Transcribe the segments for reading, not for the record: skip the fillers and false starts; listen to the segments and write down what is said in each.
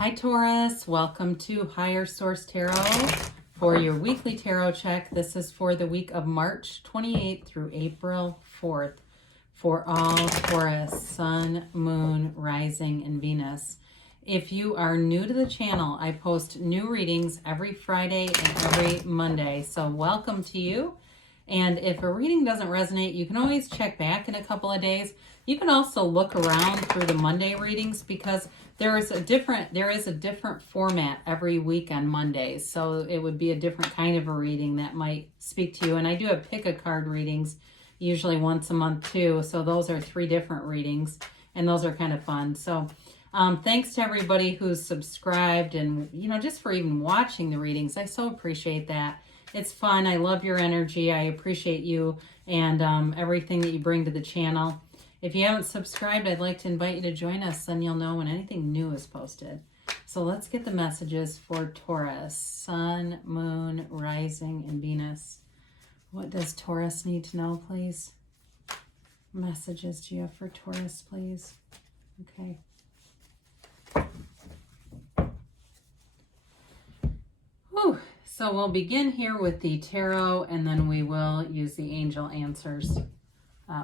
Hi Taurus, welcome to Higher Source Tarot for your weekly tarot check. This is for the week of March 28th through April 4th for all Taurus, Sun, Moon, Rising, and Venus. If you are new to the channel, I post new readings every Friday and every Monday, so welcome to you. And if a reading doesn't resonate, you can always check back in a couple of days. You can also look around through the Monday readings because there is a different format every week on Mondays. So it would be a different kind of a reading that might speak to you. And I do have pick-a-card readings, usually once a month too. So those are 3 different readings, and those are kind of fun. So thanks to everybody who's subscribed and, just for even watching the readings. I so appreciate that. It's fun. I love your energy. I appreciate you and everything that you bring to the channel. If you haven't subscribed, I'd like to invite you to join us, then you'll know when anything new is posted. So let's get the messages for Taurus, Sun, Moon, Rising, and Venus. What does Taurus need to know, please? Messages do you have for Taurus, please? Okay. Whew. So we'll begin here with the tarot, and then we will use the angel answers.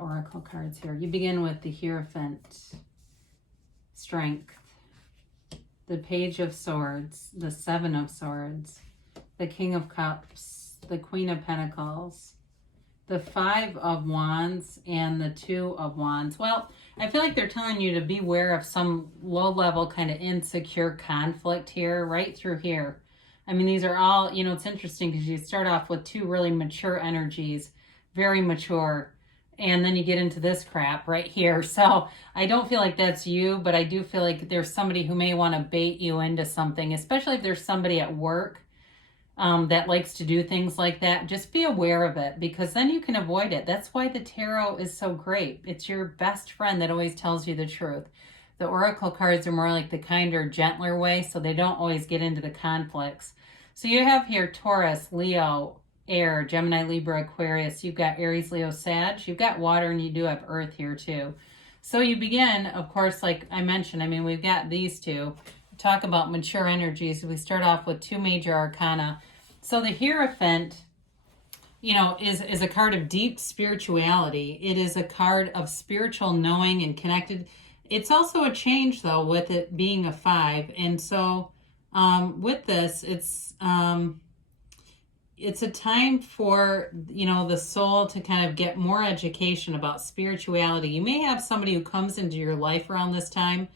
Oracle cards here. You begin with the hierophant, strength, the page of swords, the 7 of swords, the king of cups, the queen of pentacles, the 5 of wands, and the 2 of wands. Well, I feel like they're telling you to beware of some low-level kind of insecure conflict here, right through here. I mean, these are all, it's interesting because you start off with 2 really mature energies, very mature. And then you get into this crap right here. So I don't feel like that's you, but I do feel like there's somebody who may want to bait you into something, especially if there's somebody at work that likes to do things like that. Just be aware of it, because then you can avoid it. That's why the tarot is so great. It's your best friend that always tells you the truth. The oracle cards are more like the kinder, gentler way, so they don't always get into the conflicts. So you have here Taurus, Leo, Air, Gemini, Libra, Aquarius. You've got Aries, Leo, Sag. You've got water, and you do have earth here too. So you begin, of course, like I mentioned, we've got these 2. Talk about mature energies. We start off with 2 major arcana. So the hierophant, is a card of deep spirituality. It is a card of spiritual knowing and connected. It's also a change, though, with it being a 5. And so with this, it's a time for, the soul to kind of get more education about spirituality. You may have somebody who comes into your life around this time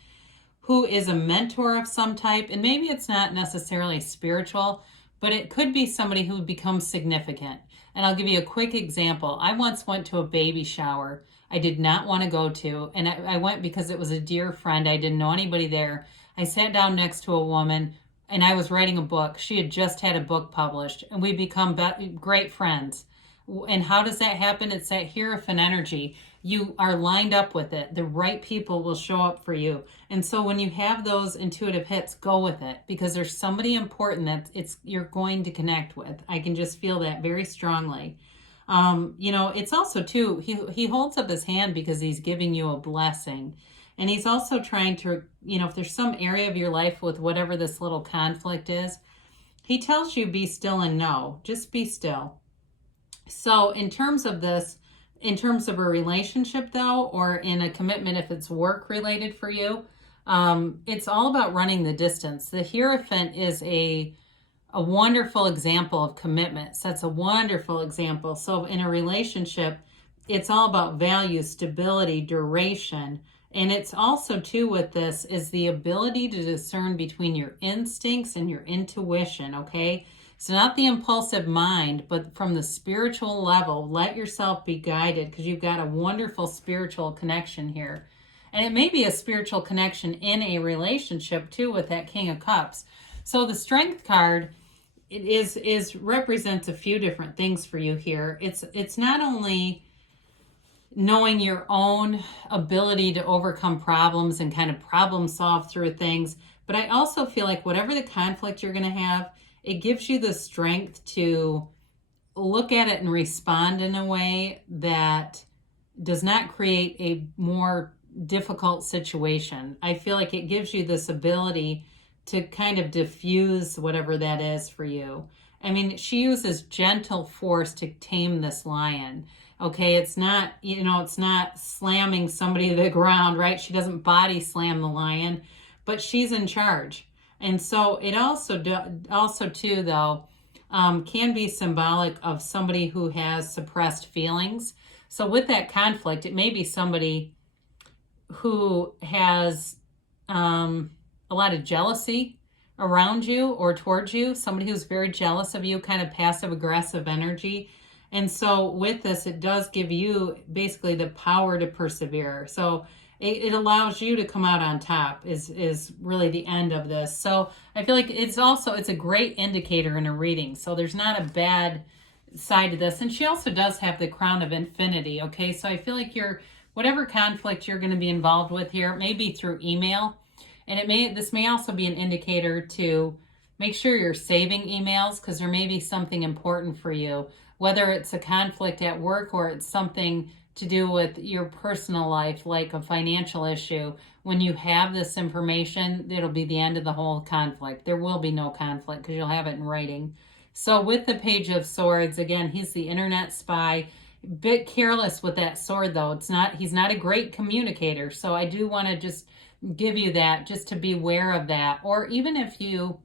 who is a mentor of some type, and maybe it's not necessarily spiritual, but it could be somebody who becomes significant. And I'll give you a quick example. I once went to a baby shower I did not want to go to, and I went because it was a dear friend. I didn't know anybody there. I sat down next to a woman, and I was writing a book. She had just had a book published, and we become great friends. And how does that happen? It's that hierophant energy. You are lined up with it. The right people will show up for you. And so when you have those intuitive hits, go with it, because there's somebody important that you're going to connect with. I can just feel that very strongly. It's also too, he holds up his hand because he's giving you a blessing. And he's also trying to, if there's some area of your life with whatever this little conflict is, he tells you be still and know. Just be still. So in terms of this, in terms of a relationship though, or in a commitment, if it's work related for you, it's all about running the distance. The hierophant is a wonderful example of commitment. So that's a wonderful example. So in a relationship, it's all about value, stability, duration. And it's also, too, with this is the ability to discern between your instincts and your intuition, okay? So not the impulsive mind, but from the spiritual level, let yourself be guided, because you've got a wonderful spiritual connection here. And it may be a spiritual connection in a relationship, too, with that King of Cups. So the Strength card, it represents a few different things for you here. It's not only knowing your own ability to overcome problems and kind of problem solve through things. But I also feel like whatever the conflict you're going to have, it gives you the strength to look at it and respond in a way that does not create a more difficult situation. I feel like it gives you this ability to kind of diffuse whatever that is for you. I mean, she uses gentle force to tame this lion. Okay, it's not, it's not slamming somebody to the ground, right? She doesn't body slam the lion, but she's in charge. And so it also too, though, can be symbolic of somebody who has suppressed feelings. So with that conflict, it may be somebody who has a lot of jealousy around you or towards you, somebody who's very jealous of you, kind of passive aggressive energy. And so with this, it does give you basically the power to persevere. So it allows you to come out on top is really the end of this. So I feel like it's a great indicator in a reading. So there's not a bad side to this. And she also does have the crown of infinity. Okay. So I feel like whatever conflict you're going to be involved with here, it may be through email. And this may also be an indicator to make sure you're saving emails, because there may be something important for you, whether it's a conflict at work or it's something to do with your personal life, like a financial issue. When you have this information, it'll be the end of the whole conflict. There will be no conflict because you'll have it in writing. So with the Page of Swords, again, he's the internet spy. Bit careless with that sword, though. He's not a great communicator. So I do want to just give you that, just to be aware of that. Or even if you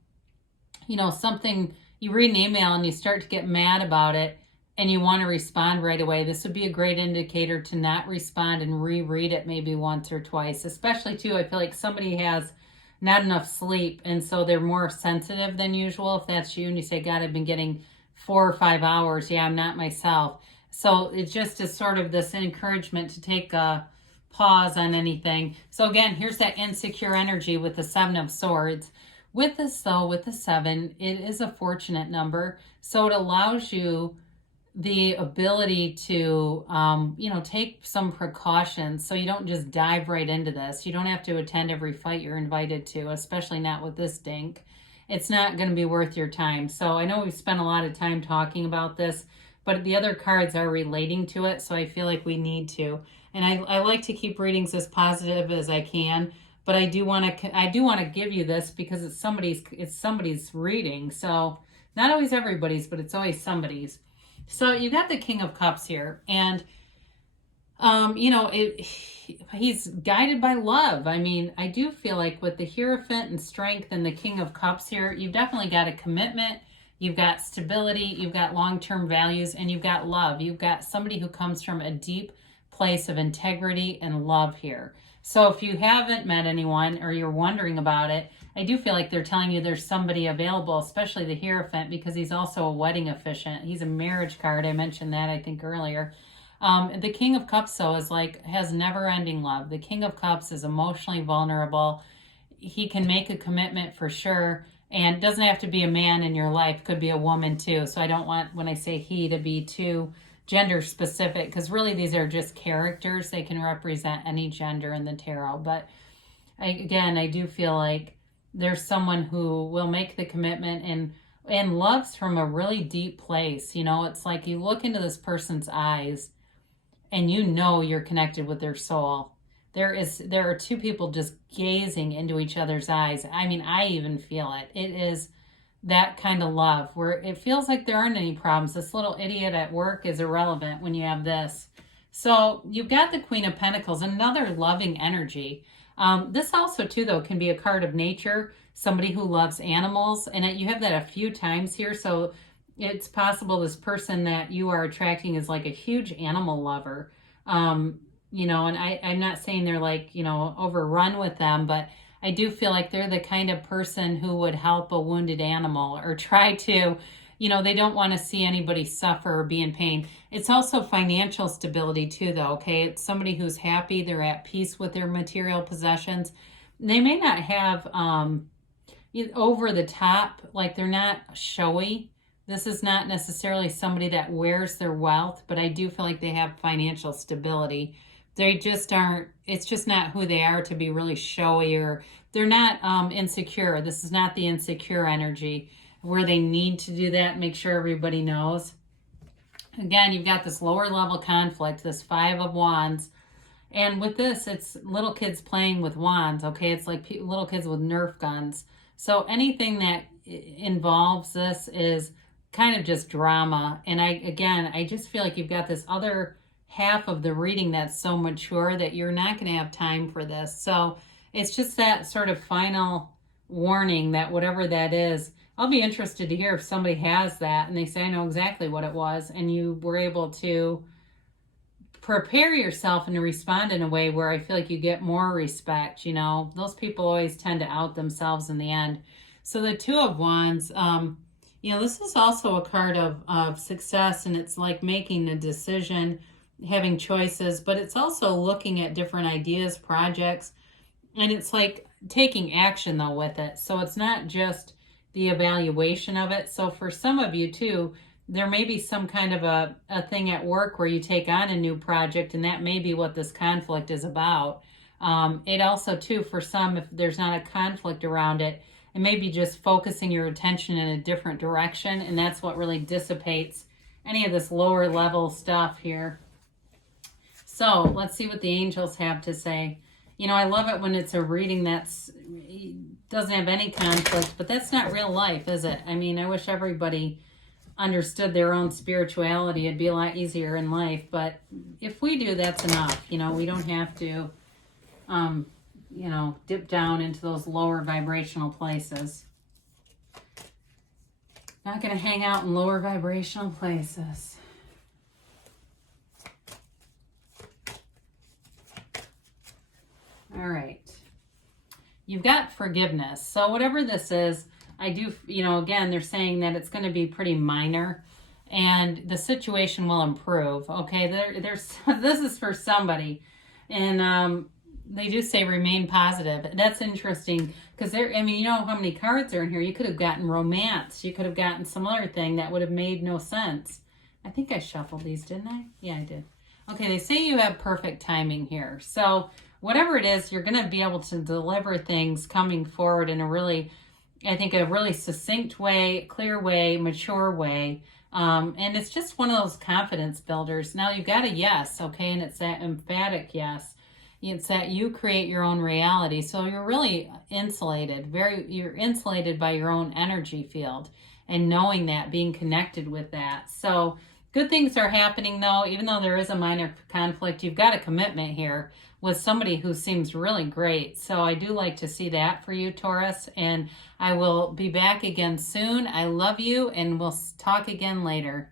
read an email and you start to get mad about it and you want to respond right away, this would be a great indicator to not respond and reread it maybe once or twice. Especially too, I feel like somebody has not enough sleep and so they're more sensitive than usual. If that's you and you say, God, I've been getting 4 or 5 hours. Yeah, I'm not myself. So it's just sort of this encouragement to take a pause on anything. So again, here's that insecure energy with the 7 of Swords. With this though, with the 7, it is a fortunate number. So it allows you the ability to, take some precautions so you don't just dive right into this. You don't have to attend every fight you're invited to, especially not with this dink. It's not going to be worth your time. So I know we've spent a lot of time talking about this, but the other cards are relating to it. So I feel like we need to. And I like to keep readings as positive as I can, but I do want to give you this because it's somebody's reading. So not always everybody's, but it's always somebody's. So you got the King of Cups here, and he's guided by love. I mean, I do feel like with the Hierophant and Strength and the King of Cups here, you've definitely got a commitment. You've got stability, you've got long-term values, and you've got love. You've got somebody who comes from a deep place of integrity and love here. So if you haven't met anyone or you're wondering about it, I do feel like they're telling you there's somebody available, especially the Hierophant, because he's also a wedding officiant. He's a marriage card. I mentioned that, I think, earlier. The King of Cups, though, has never-ending love. The King of Cups is emotionally vulnerable. He can make a commitment for sure, and it doesn't have to be a man in your life. Could be a woman, too. So I don't want, when I say he, to be too gender specific, because really these are just characters. They can represent any gender in the tarot. But I do feel like there's someone who will make the commitment and loves from a really deep place. It's like you look into this person's eyes and you're connected with their soul. There are two people just gazing into each other's eyes. I mean, I even feel it. It is that kind of love where it feels like there aren't any problems. This little idiot at work is irrelevant when you have this. So you've got the Queen of Pentacles, another loving energy. This also, too, though, can be a card of nature, somebody who loves animals. And you have that a few times here. So it's possible this person that you are attracting is like a huge animal lover. And I'm not saying they're overrun with them, but I do feel like they're the kind of person who would help a wounded animal or try to, they don't want to see anybody suffer or be in pain. It's also financial stability too, though, okay? It's somebody who's happy, they're at peace with their material possessions. They may not have over the top, like they're not showy. This is not necessarily somebody that wears their wealth, but I do feel like they have financial stability. They just aren't, it's just not who they are to be really showy, or they're not insecure. This is not the insecure energy where they need to do that, make sure everybody knows. Again, you've got this lower level conflict, this 5 of Wands, And with this, it's little kids playing with wands, okay? It's like little kids with Nerf guns. So anything that involves this is kind of just drama. And I just feel like you've got this other half of the reading that's so mature that you're not going to have time for this. So it's just that sort of final warning that whatever that is, I'll be interested to hear if somebody has that and they say, I know exactly what it was, and you were able to prepare yourself and to respond in a way where I feel like you get more respect. You know, those people always tend to out themselves in the end. So the Two of Wands, you know, this is also a card of success, and it's like making a decision, having choices, but it's also looking at different ideas, projects, and it's like taking action though with it. So it's not just the evaluation of it. So for some of you too, there may be some kind of a thing at work where you take on a new project, and that may be what this conflict is about. It also too, for some, if there's not a conflict around it, it may be just focusing your attention in a different direction, and that's what really dissipates any of this lower level stuff here. So let's see what the angels have to say. You know, I love it when it's a reading that's doesn't have any conflict, but that's not real life, is it? I mean, I wish everybody understood their own spirituality. It'd be a lot easier in life, but if we do, that's enough. You know, we don't have to you know, dip down into those lower vibrational places. Not going to hang out in lower vibrational places. All right. You've got forgiveness. So whatever this is, I do, you know, again, they're saying that it's going to be pretty minor and the situation will improve. Okay, there's this is for somebody. And they do say remain positive. That's interesting because I mean, you know how many cards are in here. You could have gotten romance. You could have gotten some other thing that would have made no sense. I think I shuffled these, didn't I? Yeah, I did. Okay, they say you have perfect timing here. So whatever it is, you're going to be able to deliver things coming forward in a really, I think, a really succinct way, clear way, mature way. And it's just one of those confidence builders. Now you've got a yes, okay, and it's that emphatic yes. It's that you create your own reality. So you're really insulated. You're insulated by your own energy field and knowing that, being connected with that. So good things are happening though, even though there is a minor conflict. You've got a commitment here with somebody who seems really great. So I do like to see that for you, Taurus. And I will be back again soon. I love you, and we'll talk again later.